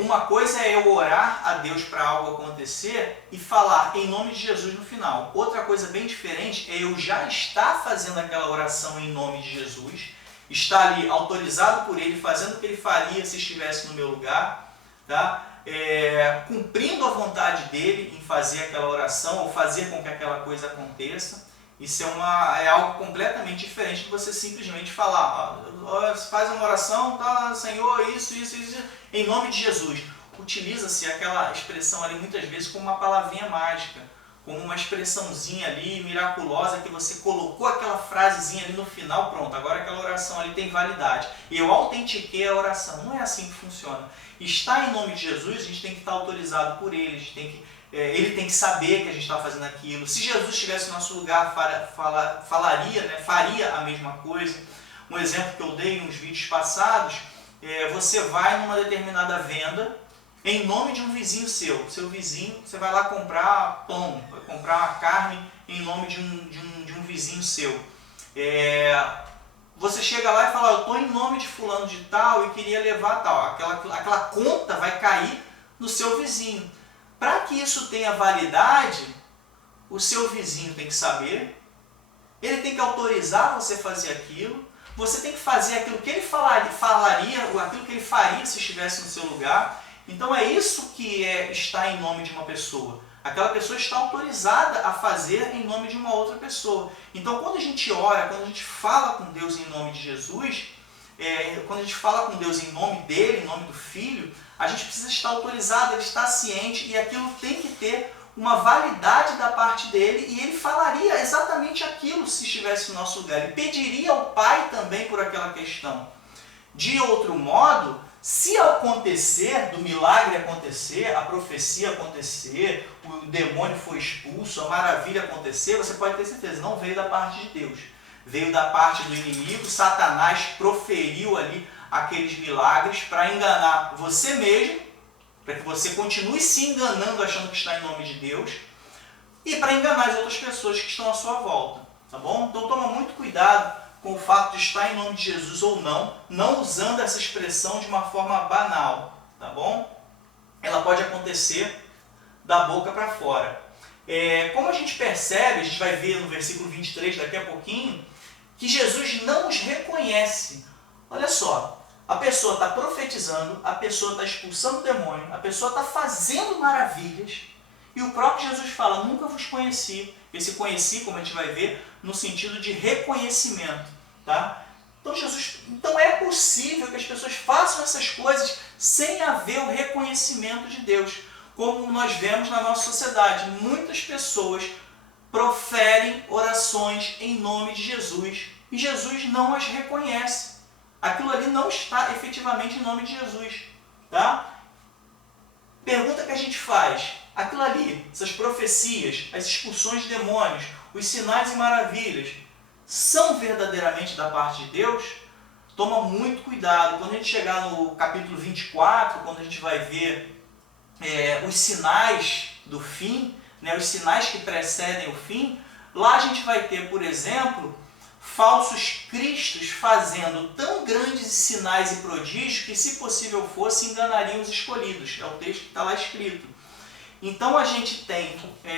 Uma coisa é eu orar a Deus para algo acontecer e falar em nome de Jesus no final. Outra coisa bem diferente é eu já estar fazendo aquela oração em nome de Jesus, estar ali autorizado por Ele, fazendo o que Ele faria se estivesse no meu lugar, tá? Cumprindo a vontade dEle em fazer aquela oração ou fazer com que aquela coisa aconteça. Isso é algo completamente diferente de você simplesmente falar, faz uma oração, tá, Senhor, isso, em nome de Jesus. Utiliza-se aquela expressão ali muitas vezes como uma palavrinha mágica, como uma expressãozinha ali miraculosa que você colocou aquela frasezinha ali no final, pronto, agora aquela oração ali tem validade. Eu autentiquei a oração. Não é assim que funciona. Está em nome de Jesus, a gente tem que estar autorizado por Ele, a gente tem que ele tem que saber que a gente está fazendo aquilo. Se Jesus estivesse no nosso lugar, faria a mesma coisa. Um exemplo que eu dei nos vídeos passados, você vai numa determinada venda em nome de um vizinho seu. Seu vizinho, você vai lá comprar pão, vai comprar carne em nome de um vizinho seu. Você chega lá e fala, eu estou em nome de fulano de tal e queria levar tal. Aquela conta vai cair no seu vizinho. Para que isso tenha validade, o seu vizinho tem que saber, ele tem que autorizar você a fazer aquilo, você tem que fazer aquilo que ele falaria, ou aquilo que ele faria se estivesse no seu lugar. Então é isso que está em nome de uma pessoa. Aquela pessoa está autorizada a fazer em nome de uma outra pessoa. Então quando a gente ora, quando a gente fala com Deus em nome de Jesus, quando a gente fala com Deus em nome dele, em nome do Filho, a gente precisa estar autorizado, ele está ciente e aquilo tem que ter uma validade da parte dele e ele falaria exatamente aquilo se estivesse no nosso lugar. Ele pediria ao Pai também por aquela questão. De outro modo, se acontecer, do milagre acontecer, a profecia acontecer, o demônio foi expulso, a maravilha acontecer, você pode ter certeza, não veio da parte de Deus. Veio da parte do inimigo, Satanás proferiu ali aqueles milagres para enganar você mesmo, para que você continue se enganando achando que está em nome de Deus e para enganar as outras pessoas que estão à sua volta, tá bom? Então toma muito cuidado com o fato de estar em nome de Jesus ou não usando essa expressão de uma forma banal, tá bom? Ela pode acontecer da boca para fora. Como a gente percebe, a gente vai ver no versículo 23 daqui a pouquinho, que Jesus não os reconhece. Olha só, a pessoa está profetizando, a pessoa está expulsando o demônio, a pessoa está fazendo maravilhas e o próprio Jesus fala, nunca vos conheci. Esse conheci, como a gente vai ver, no sentido de reconhecimento. Tá? Então é possível que as pessoas façam essas coisas sem haver o reconhecimento de Deus. Como nós vemos na nossa sociedade, muitas pessoas proferem orações em nome de Jesus e Jesus não as reconhece. Aquilo ali não está efetivamente em nome de Jesus. Tá? Pergunta que a gente faz, aquilo ali, essas profecias, as expulsões de demônios, os sinais e maravilhas, são verdadeiramente da parte de Deus? Toma muito cuidado. Quando a gente chegar no capítulo 24, quando a gente vai ver os sinais do fim, né, os sinais que precedem o fim, lá a gente vai ter, por exemplo, falsos cristos fazendo tão grandes sinais e prodígios que, se possível fosse, enganariam os escolhidos. É o texto que está lá escrito. Então a gente tem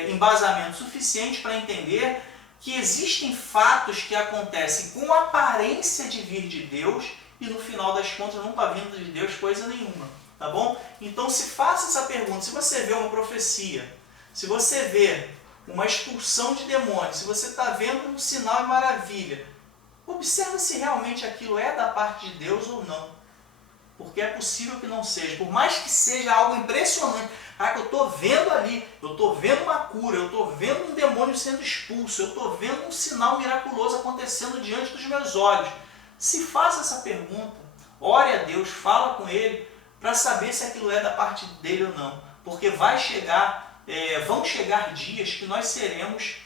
embasamento suficiente para entender que existem fatos que acontecem com aparência de vir de Deus e no final das contas não está vindo de Deus coisa nenhuma, tá bom? Então se faça essa pergunta, se você vê uma profecia, se você vê uma expulsão de demônios, se você está vendo um sinal e maravilha, observa se realmente aquilo é da parte de Deus ou não. Porque é possível que não seja. Por mais que seja algo impressionante, que eu estou vendo ali, eu estou vendo uma cura, eu estou vendo um demônio sendo expulso, eu estou vendo um sinal miraculoso acontecendo diante dos meus olhos. Se faça essa pergunta, ore a Deus, fala com Ele, para saber se aquilo é da parte dele ou não. Porque vão chegar dias que nós seremos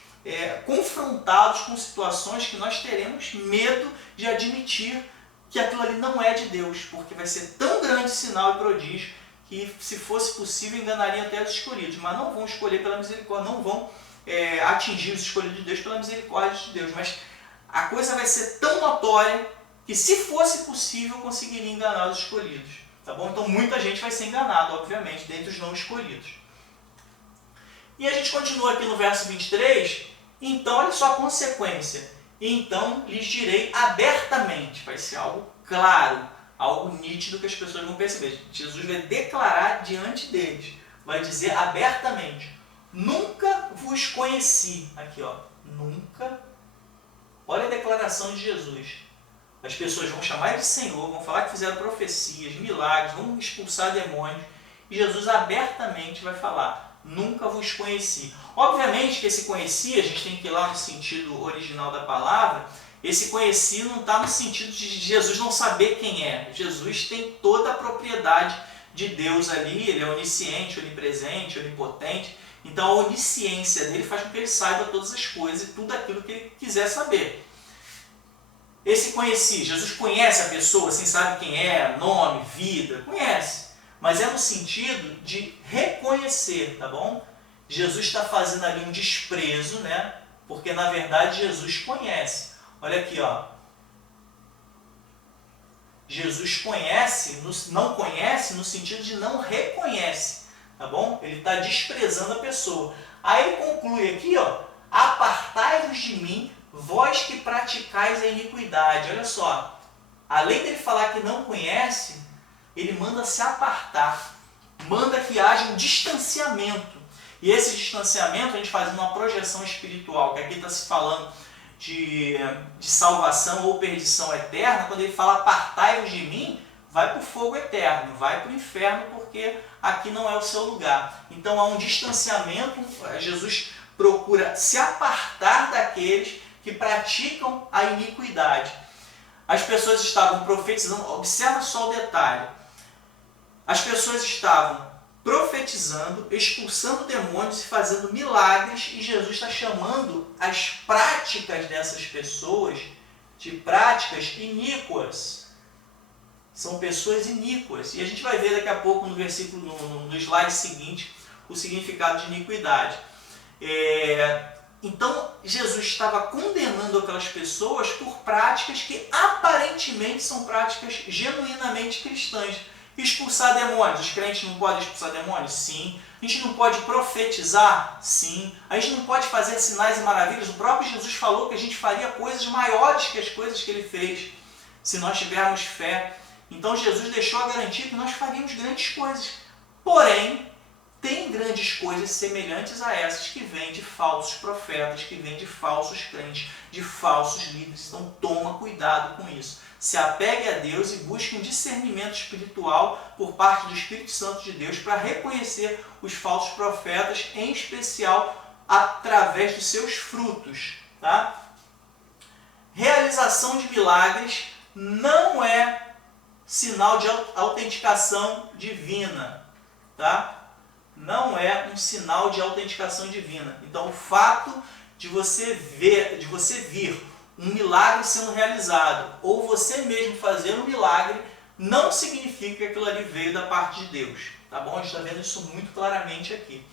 confrontados com situações que nós teremos medo de admitir que aquilo ali não é de Deus, porque vai ser tão grande sinal e prodígio que, se fosse possível, enganaria até os escolhidos, mas não vão escolher pela misericórdia, não vão atingir os escolhidos de Deus pela misericórdia de Deus, mas a coisa vai ser tão notória que, se fosse possível, conseguiria enganar os escolhidos, tá bom? Então muita gente vai ser enganada, obviamente, dentre os não escolhidos. E a gente continua aqui no verso 23, então olha só a consequência. Então lhes direi abertamente, vai ser algo claro, algo nítido que as pessoas vão perceber. Jesus vai declarar diante deles, vai dizer abertamente, nunca vos conheci. Aqui ó, nunca. Olha a declaração de Jesus. As pessoas vão chamar ele de Senhor, vão falar que fizeram profecias, milagres, vão expulsar demônios, e Jesus abertamente vai falar, nunca vos conheci. Obviamente que esse conheci, a gente tem que ir lá no sentido original da palavra, esse conheci não está no sentido de Jesus não saber quem é. Jesus tem toda a propriedade de Deus ali, ele é onisciente, onipresente, onipotente, então a onisciência dele faz com que ele saiba todas as coisas e tudo aquilo que ele quiser saber. Esse conheci, Jesus conhece a pessoa, assim, sabe quem é, nome, vida, conhece. Mas é no sentido de reconhecer, tá bom? Jesus está fazendo ali um desprezo, né? Porque na verdade Jesus conhece. Olha aqui, ó. Jesus conhece, não conhece no sentido de não reconhece, tá bom? Ele está desprezando a pessoa. Aí ele conclui aqui, ó. Apartai-vos de mim, vós que praticais a iniquidade. Olha só. Além dele falar que não conhece, ele manda se apartar, manda que haja um distanciamento. E esse distanciamento a gente faz uma projeção espiritual, que aqui está se falando de salvação ou perdição eterna. Quando ele fala apartai-vos de mim, vai para o fogo eterno, vai para o inferno, porque aqui não é o seu lugar. Então há um distanciamento, Jesus procura se apartar daqueles que praticam a iniquidade. As pessoas estavam profetizando, observa só o detalhe. As pessoas estavam profetizando, expulsando demônios e fazendo milagres, e Jesus está chamando as práticas dessas pessoas de práticas iníquas. São pessoas iníquas. E a gente vai ver daqui a pouco no versículo, no slide seguinte, o significado de iniquidade. Então, Jesus estava condenando aquelas pessoas por práticas que aparentemente são práticas genuinamente cristãs. Expulsar demônios. Os crentes não podem expulsar demônios? Sim. A gente não pode profetizar? Sim. A gente não pode fazer sinais e maravilhas? O próprio Jesus falou que a gente faria coisas maiores que as coisas que ele fez, se nós tivermos fé. Então Jesus deixou a garantia que nós faríamos grandes coisas. Porém, tem grandes coisas semelhantes a essas que vêm de falsos profetas, que vêm de falsos crentes, de falsos líderes. Então toma cuidado com isso. Se apegue a Deus e busque um discernimento espiritual por parte do Espírito Santo de Deus para reconhecer os falsos profetas, em especial através dos seus frutos. Tá? Realização de milagres não é sinal de autenticação divina. Tá? Não é um sinal de autenticação divina. Então o fato de você vir um milagre sendo realizado, ou você mesmo fazer um milagre, não significa que aquilo ali veio da parte de Deus. Tá bom? A gente está vendo isso muito claramente aqui.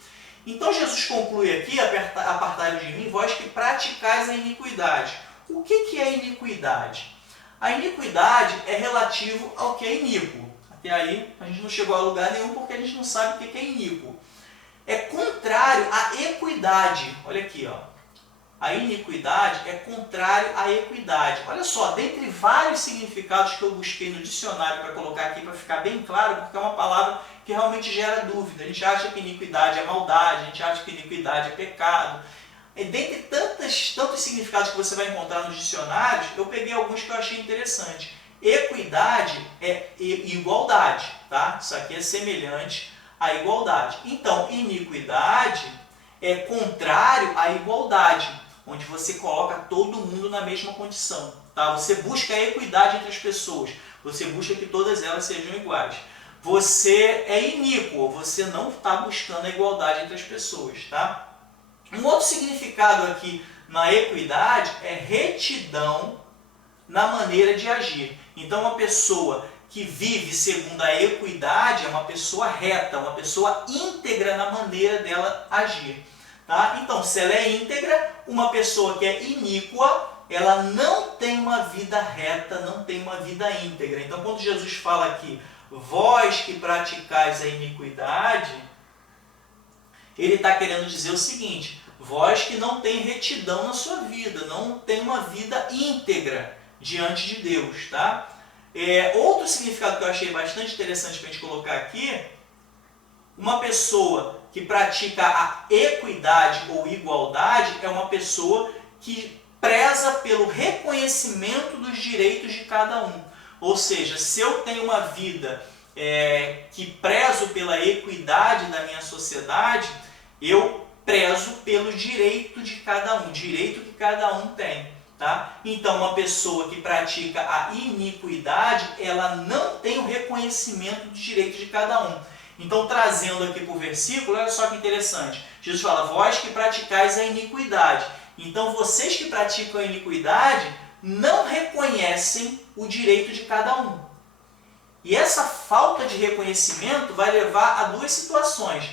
Então Jesus conclui aqui, apartai-vos de mim, vós que praticais a iniquidade. O que é iniquidade? A iniquidade é relativo ao que é iníquo. Até aí a gente não chegou a lugar nenhum porque a gente não sabe o que é iníquo. É contrário à equidade. Olha aqui, ó. a iniquidade é contrário à equidade. Olha só, dentre vários significados que eu busquei no dicionário para colocar aqui, para ficar bem claro, porque é uma palavra que realmente gera dúvida. A gente acha que iniquidade é maldade, a gente acha que iniquidade é pecado. E dentre tantos significados que você vai encontrar nos dicionários, eu peguei alguns que eu achei interessantes. Equidade é igualdade, tá? Isso aqui é semelhante à igualdade. Então, iniquidade é contrário à igualdade, onde você coloca todo mundo na mesma condição, tá? Você busca a equidade entre as pessoas, você busca que todas elas sejam iguais. Você é iníquo, você não está buscando a igualdade entre as pessoas, tá? Um outro significado aqui na equidade é retidão na maneira de agir. Então, uma pessoa que vive segundo a equidade é uma pessoa reta, uma pessoa íntegra na maneira dela agir. Tá? Então, se ela é íntegra, uma pessoa que é iníqua, ela não tem uma vida reta, não tem uma vida íntegra. Então, quando Jesus fala aqui, vós que praticais a iniquidade, ele está querendo dizer o seguinte, vós que não tem retidão na sua vida, não tem uma vida íntegra diante de Deus, tá? Outro significado que eu achei bastante interessante para a gente colocar aqui, uma pessoa que pratica a equidade ou igualdade é uma pessoa que preza pelo reconhecimento dos direitos de cada um. Ou seja, se eu tenho uma vida que prezo pela equidade da minha sociedade, eu prezo pelo direito de cada um, direito que cada um tem. Tá? Então, uma pessoa que pratica a iniquidade, ela não tem o reconhecimento dos direitos de cada um. Então, trazendo aqui para o versículo, olha só que interessante. Jesus fala, vós que praticais a iniquidade. Então, vocês que praticam a iniquidade não reconhecem o direito de cada um. E essa falta de reconhecimento vai levar a duas situações.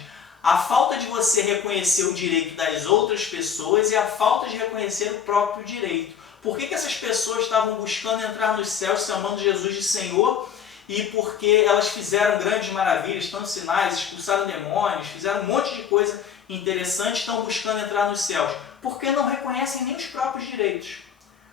A falta de você reconhecer o direito das outras pessoas e a falta de reconhecer o próprio direito. Por que essas pessoas estavam buscando entrar nos céus, chamando Jesus de Senhor? E porque elas fizeram grandes maravilhas, tantos sinais, expulsaram demônios, fizeram um monte de coisa interessante, estão buscando entrar nos céus. Porque não reconhecem nem os próprios direitos.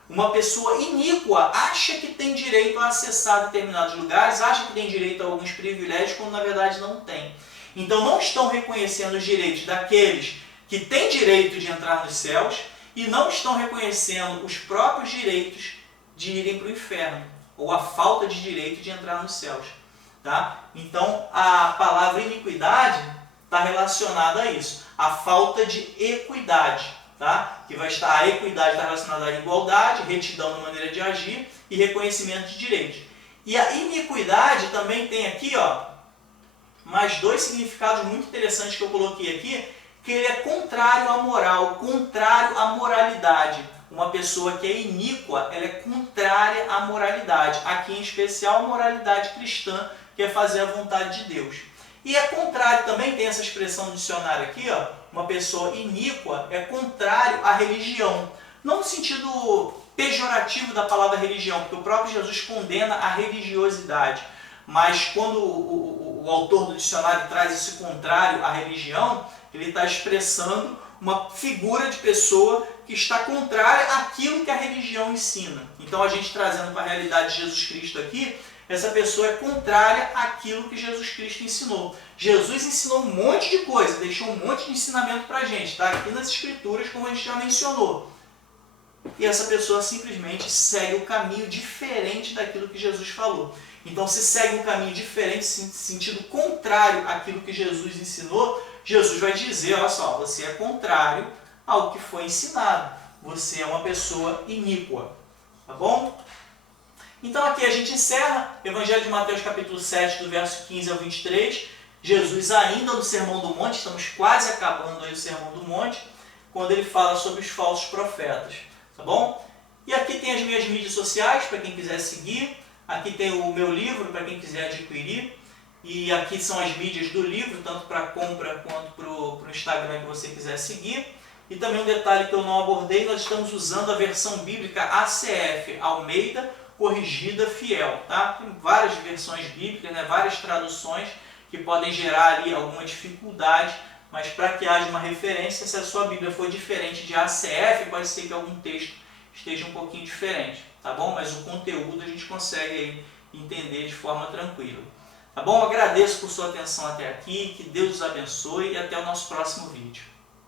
Uma pessoa iníqua acha que tem direito a acessar determinados lugares, acha que tem direito a alguns privilégios, quando na verdade não tem. Então não estão reconhecendo os direitos daqueles que têm direito de entrar nos céus e não estão reconhecendo os próprios direitos de irem para o inferno, ou a falta de direito de entrar nos céus. Tá? Então a palavra iniquidade está relacionada a isso, a falta de equidade. Tá? Que vai estar, a equidade está relacionada à igualdade, retidão na maneira de agir e reconhecimento de direitos. E a iniquidade também tem aqui, ó, mais dois significados muito interessantes que eu coloquei aqui, que ele é contrário à moral, contrário à moralidade. Uma pessoa que é iníqua, ela é contrária à moralidade. Aqui em especial a moralidade cristã, que é fazer a vontade de Deus. E é contrário também, tem essa expressão no dicionário aqui, ó, uma pessoa iníqua é contrário à religião. Não no sentido pejorativo da palavra religião, porque o próprio Jesus condena a religiosidade. Mas quando o autor do dicionário traz esse contrário à religião, ele está expressando uma figura de pessoa que está contrária àquilo que a religião ensina. Então a gente trazendo para a realidade de Jesus Cristo aqui, essa pessoa é contrária àquilo que Jesus Cristo ensinou. Jesus ensinou um monte de coisa, deixou um monte de ensinamento para a gente, está aqui nas Escrituras, como a gente já mencionou. E essa pessoa simplesmente segue o caminho diferente daquilo que Jesus falou. Então, se segue um caminho diferente, sentido contrário àquilo que Jesus ensinou, Jesus vai dizer, olha só, você é contrário ao que foi ensinado. Você é uma pessoa iníqua. Tá bom? Então, aqui a gente encerra o Evangelho de Mateus, capítulo 7, do verso 15 ao 23. Jesus ainda no Sermão do Monte, estamos quase acabando aí o Sermão do Monte, quando ele fala sobre os falsos profetas. Tá bom? E aqui tem as minhas mídias sociais, para quem quiser seguir. Aqui tem o meu livro, para quem quiser adquirir. E aqui são as mídias do livro, tanto para compra quanto para o Instagram que você quiser seguir. E também um detalhe que eu não abordei, nós estamos usando a versão bíblica ACF, Almeida Corrigida Fiel. Tá? Tem várias versões bíblicas, né? Várias traduções que podem gerar ali alguma dificuldade mas para que haja uma referência, se a sua Bíblia for diferente de ACF, pode ser que algum texto esteja um pouquinho diferente, tá bom? Mas o conteúdo a gente consegue aí entender de forma tranquila. Tá bom? Agradeço por sua atenção até aqui, que Deus os abençoe e até o nosso próximo vídeo.